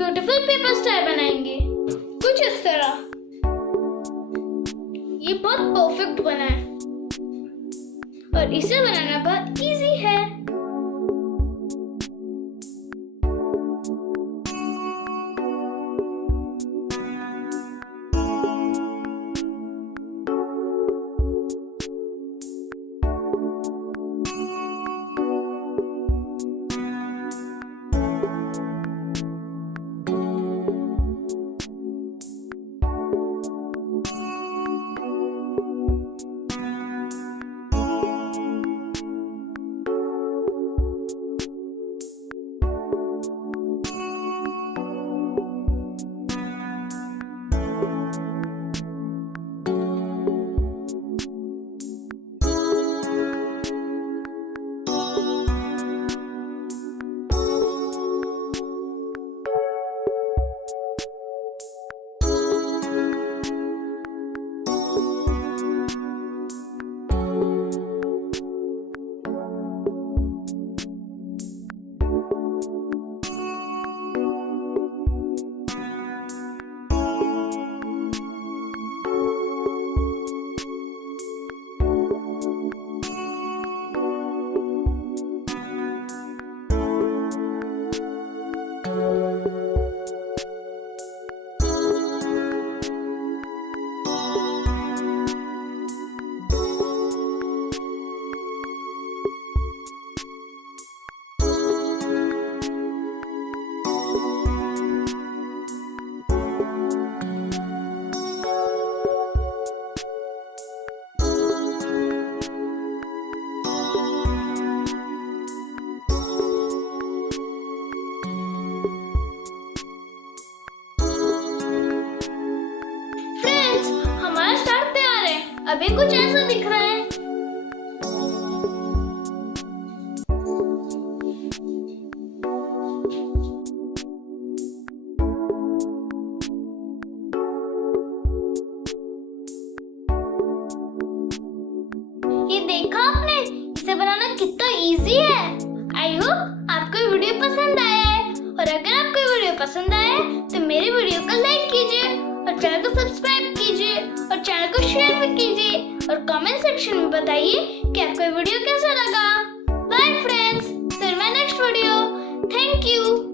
Beautiful paper star बनाएंगे कुछ इस तरह। ये बहुत परफेक्ट बना है और इसे बनाना बहुत इजी है। अभी कुछ ऐसा दिख रहा है। ये देखा आपने, इसे बनाना कितना इजी है। आई होप आपको वीडियो पसंद आया है और अगर आपको वीडियो पसंद आया है तो मेरे वीडियो को लाइक कीजिए और चैनल को सब्सक्राइब कीजिए और चैनल को शेयर भी कीजिए और कमेंट सेक्शन में बताइए कि आपको वीडियो कैसा लगा। बाय फ्रेंड्स, फिर मैं नेक्स्ट वीडियो। Thank you.